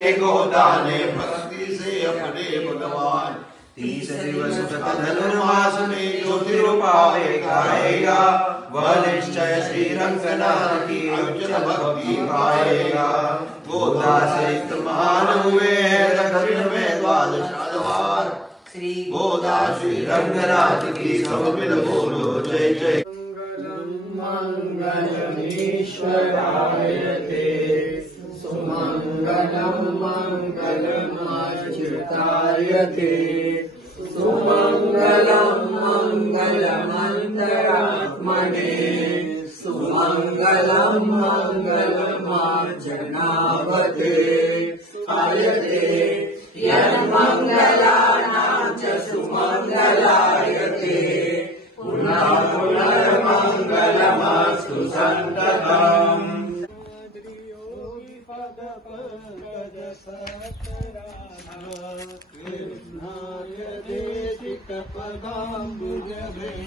गोदा ने भक्ति से अपने भगवान 30 दिवस तक धनुर्मास में जो तिरुपावे गाएगा वह निश्चय श्री रंगनाथ की उच्च भक्ति पाएगा। गोदा सहित महान हुए दक्षिण में द्वादश द्वार गोदा श्री रंगनाथ की सब मिल बोलो जय जय। मंगलमीश्वराय ते सुमंगलम मंगलमाच्युताय ते सुमंगलम मंगलमंतरात्मने सुमंगलम मंगलमार्जनावते आयते यन्मंगलानां च सुमंगलायते पुनः पुनर्मंगलमस्तु सन्ततम्।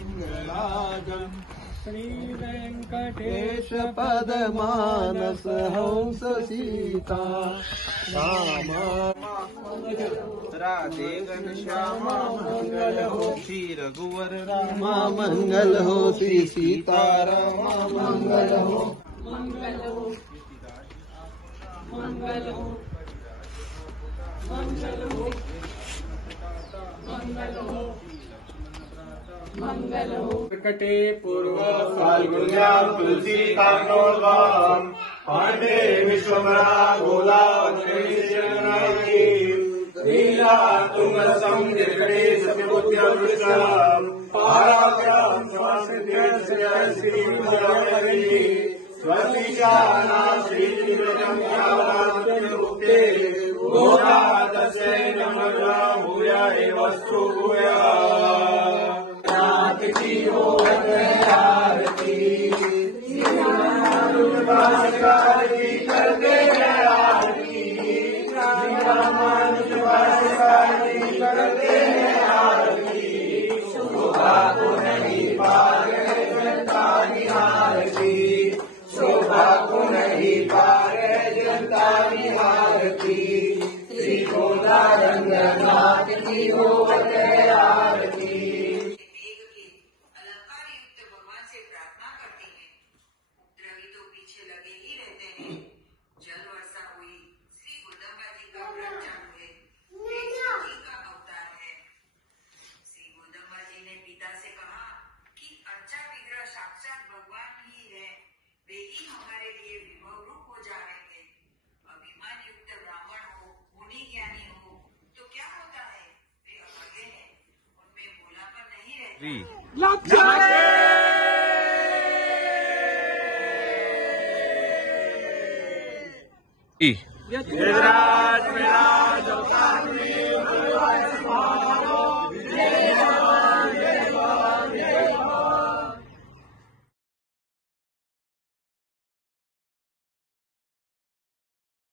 कृष्णायदेशिकपदाम्बुजभृङ्गराजम् श्रीवेङ्कटेश पदमानस हंस सीता राधे घनश्यामा मंगल हो श्री रघुवर रामा मंगल हो श्री सीतारामा मंगल हो मंगल हो मंगल हो मंगल हो मंगल हो मंगल हो। कटे पूर्व फाल्गुन्यां तुलसी काण्डोद्भवम् पाण्डे विश्वमरा गोदावरी लीला तुंगसं निर्गणेश विभूत्यवृषम् पाराग्रहं स्वासिद्ध्यस्य श्रीमद्भगवती स्वतिशाना श्रीविजयं यावदात्मयुक्ते गोदादशे नमः भूया एवस्तु भूया नाथ की हो आरती श्री करते हैं आरती करते हैं आरती शोभा को नहीं पा रहे जनता निहारती शोभा को नहीं पा रहे जनता निहारती श्री गोदा रंगनाथ की हो आरती। Vietnam,